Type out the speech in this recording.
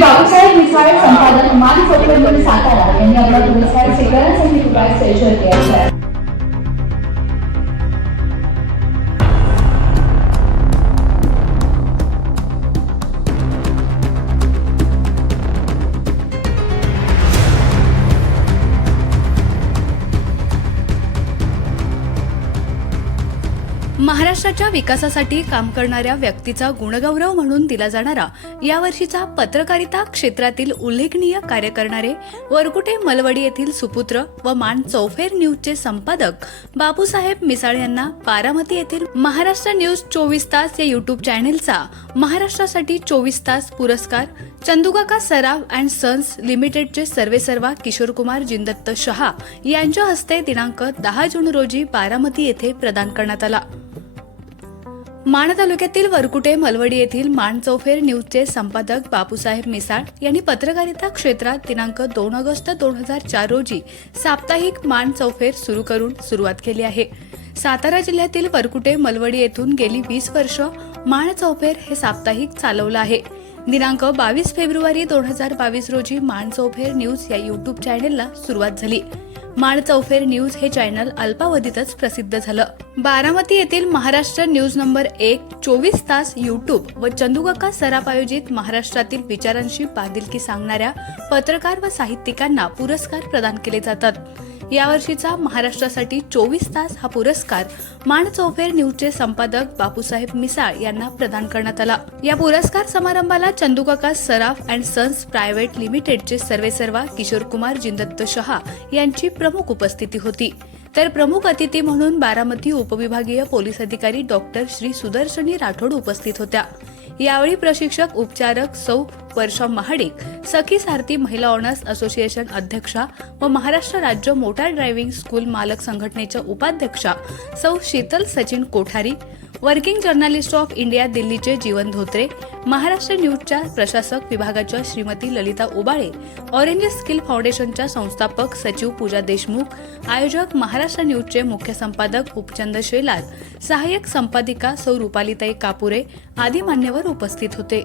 बाबूसाहेब मिसाळ संपादक मान चौकडी सातारा यांनी आपला पुरस्कार स्वीकारण्यासाठी कृपया स्टेजवरती केला महाराष्ट्राच्या विकासासाठी काम करणाऱ्या व्यक्तीचा गुणगौरव म्हणून दिला जाणारा यावर्षीचा पत्रकारिता क्षेत्रातील उल्लेखनीय कार्य करणारे वरकुटे मलवडी येथील सुपुत्र व मान चौफेर न्यूजचे संपादक बापूसाहेब मिसाळ यांना बारामती येथील महाराष्ट्र न्यूज चोवीस तास या युट्यूब चॅनेलचा महाराष्ट्रासाठी चोवीस तास पुरस्कार चंदुकाका सराव अँड सन्स लिमिटेडचे सर्वेसर्वा किशोरकुमार जिंदत्त शहा यांच्या हस्ते दिनांक दहा जून रोजी बारामती येथे प्रदान करण्यात आला. माण तालुक्यातील वरकुटे मलवडी येथील मान चौफेर न्यूजचे संपादक बापूसाहेब मिसाळ यांनी पत्रकारिता क्षेत्रात दिनांक दोन ऑगस्ट दोन हजार चार रोजी साप्ताहिक मान चौफेर सुरू करून सुरुवात केली आहे. सातारा जिल्ह्यातील वरकुटे मलवडी येथून गेली वीस वर्ष मान चौफेर हे साप्ताहिक चालवलं आहे. दिनांक बावीस फेब्रुवारी दोन हजार बावीस रोजी मान चौफेर न्यूज या युट्यूब चॅनेलला सुरुवात झाली. माळ चौफेर न्यूज हे चॅनल अल्पावधीतच प्रसिद्ध झालं. बारामती येथील महाराष्ट्र न्यूज नंबर एक चोवीस तास युट्यूब व चंदुकाका सराफ आयोजित महाराष्ट्रातील विचारांशी बादिलकी सांगणाऱ्या पत्रकार व साहित्यिकांना पुरस्कार प्रदान केले जातात. यावर्षीचा महाराष्ट्रासाठी चोवीस तास हा पुरस्कार मान चौफेर न्यूजचे संपादक बापूसाहेब मिसाळ यांना प्रदान करण्यात आला. या पुरस्कार समारंभाला Chandukaka Saraf and sons private लिमिटेडचे सर्वेसर्वा किशोर कुमार जिंदत्त शहा यांची प्रमुख उपस्थिती होती. तर प्रमुख अतिथी म्हणून बारामती उपविभागीय पोलीस अधिकारी डॉक्टर श्री सुदर्शनी राठोड उपस्थित होत्या. यावेळी प्रशिक्षक उपचारक सौ वर्षा महाडिक सखी सारथी महिला ऑनर्स असोसिएशन अध्यक्षा व महाराष्ट्र राज्य मोटार ड्रायव्हिंग स्कूल मालक संघटनेच्या उपाध्यक्षा Sau Sheetal Sachin Kothari working journalist of India दिल्लीचे जीवन धोत्रे महाराष्ट्र न्यूजच्या प्रशासक विभागाच्या श्रीमती ललिता उबाळे ऑरेंज स्किल फाउंडेशनच्या संस्थापक सचिव पूजा देशमुख आयोजक महाराष्ट्र न्यूजचे मुख्य संपादक उपचंद शेलार सहाय्यक संपादिका सौ रुपालिताई कापुरे आदी मान्यवर उपस्थित होते.